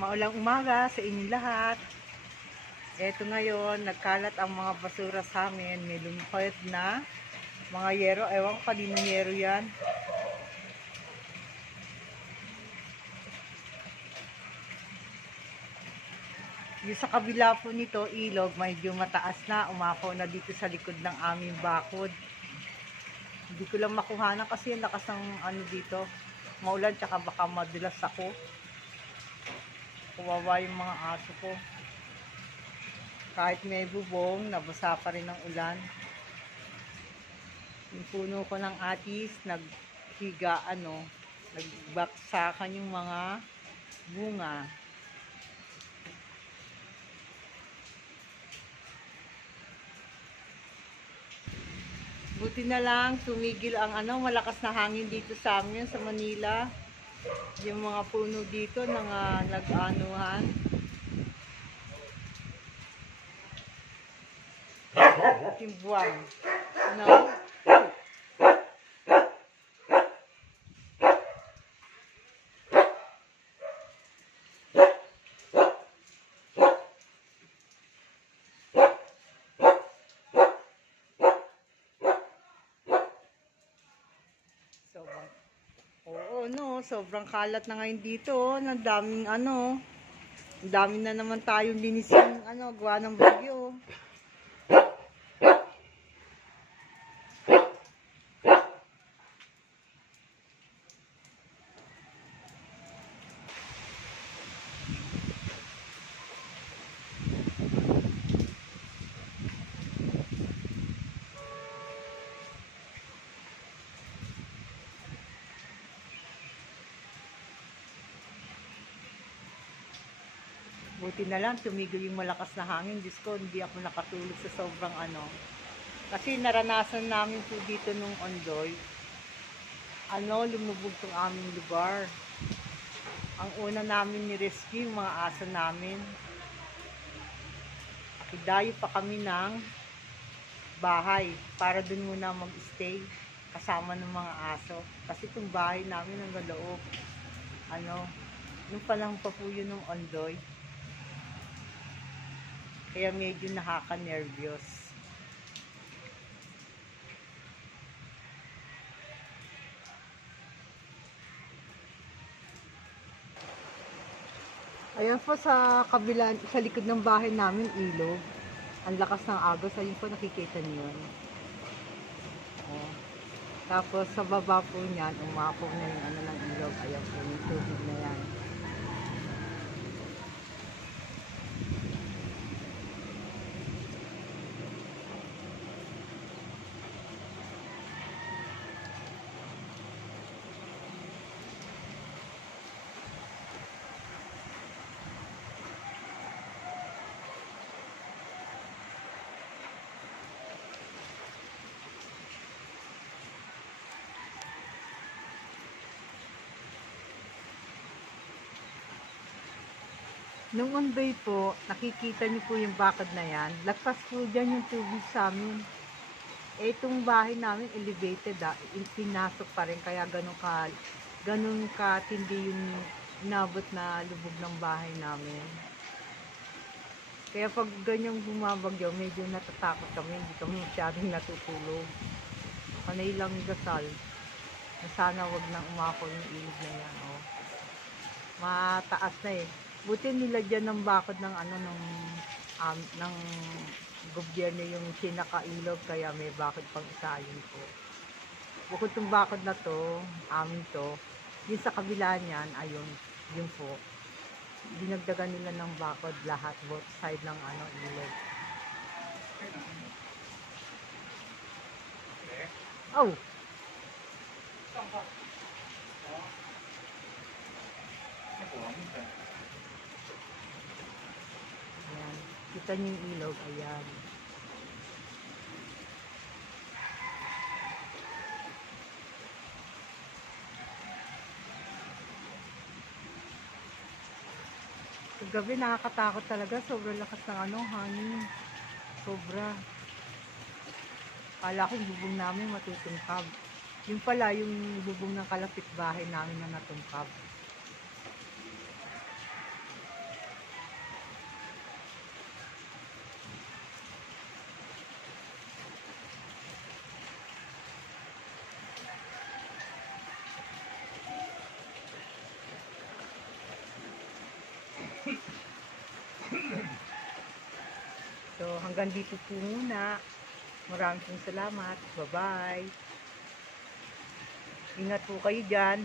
Maulang umaga sa inyong lahat. Eto ngayon, nagkalat ang mga basura sa amin. May lumipad na mga yero. Ewan ko kaninong yero yan. Yung sa kabila po nito, ilog, medyo mataas na. Umapaw na dito sa likod ng aming bakod. Hindi ko lang makuhanan kasi ang lakas ng ano dito. Maulan, tsaka baka madulas ako. Kawawa yung mga aso ko. Kahit may bubong, nabasa pa rin ng ulan. Yung puno ko ng atis, naghiga, ano, nagbaksakan yung mga bunga. Buti na lang, tumigil ang ano, malakas na hangin dito sa amin sa Manila. Yung mga puno dito nang uh, nag-anuhan. Timbuang. No? Sobrang Oo, no, sobrang kalat na ngayon dito. oh. Ang daming ano. Ang dami na naman tayong linisin, ano, gawa ng bagyo. Buti na lang, tumigil yung malakas na hangin. Diyos ko, hindi ako nakatulog sa sobrang ano. Kasi naranasan namin po dito nung ondoy. Ano, lumubog tong aming lugar. Ang una namin ni-rescue, mga aso namin. Dayo pa kami ng bahay para dun muna mag-stay kasama ng mga aso. Kasi itong bahay namin ang loob. Ano, nung panahon pa po yun ng ondoy. Kaya medyo nakaka-nervyos. Ayan po sa kabila, sa likod ng bahay namin, ilog. Ang lakas ng agos. Ayun po, nakikita niyo. Oh. Tapos sa baba po niyan, umapaw na yung ano ng ilog. Ayan po yung tubig na yan. Nung on bay po, nakikita niyo po yung bakod na yan. Lagpas po dyan yung tubig sa amin. Eh, itong bahay namin elevated ah. In- Pinasok pa rin. Kaya ganun ka, ganun ka tindi yung inabot na lubog ng bahay namin. Kaya pag ganyang bumabagyo, medyo natatakot kami. Hindi kami masyadong natutulog. Panay lang dasal. Na sana wag nang umako yung ilog na yan. Oh. Mataas na eh. Buti nila dyan ng bakod ng ano ng um, ng gobyerno yung sinakailog kaya may bakod pang isayin po. Bukod tong bakod na to, amin to, yung sa kabila niyan, ayun, yun po. Dinagdagan nila ng bakod lahat, both side ng ano, ilog. Oh! Kita niyo yung ilog, ayan. Gabi nakakatakot talaga, sobrang lakas ng ano, hangin. Sobra. Kala ko bubong namin matutungkab. Yung pala, yung bubong ng kalapit bahay namin na natungkab. hanggang dito po muna. Maraming salamat. Bye-bye. Ingat po kayo dyan.